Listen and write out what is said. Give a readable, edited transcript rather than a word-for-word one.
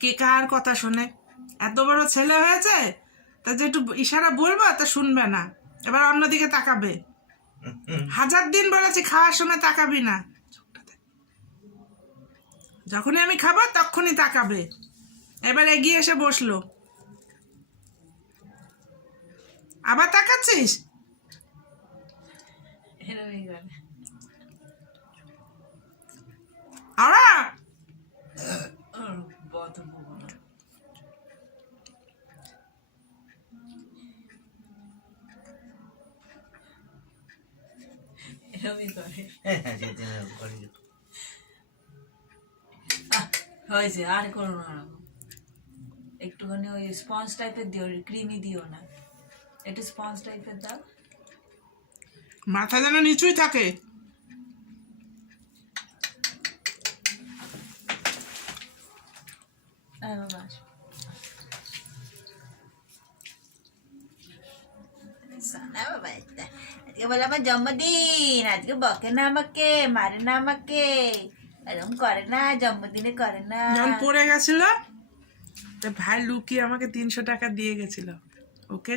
কে কার কথা শোনে? এত বড় ছেলে হয়েছে, তা যে একটু ইশারা বলবো তা শুনবে না, এবার অন্যদিকে তাকাবে। 1000 দিন বলেছি খাওয়ার সময় তাকাবি না, যখনই আমি খাবো তখনই তাকাবে। এবার এগিয়ে এসে বসলো, আবার তাকাচ্ছিস? আরা হয়েছে, আর করো না। একটুখানি ওই স্পঞ্জ টাইপের দিও, ক্রিমি দিও না, একটু স্পঞ্জ টাইপের দাও। মাথা যেন নিচুই থাকে। আজকে বলে আমার জন্মদিন, আজকে বকে না আমাকে, মারে না আমাকে, এরকম করে না, জন্মদিনে করে না। যখন পড়ে গেছিল, তা ভাই লুকিয়ে আমাকে 300 টাকা দিয়ে গেছিল, ওকে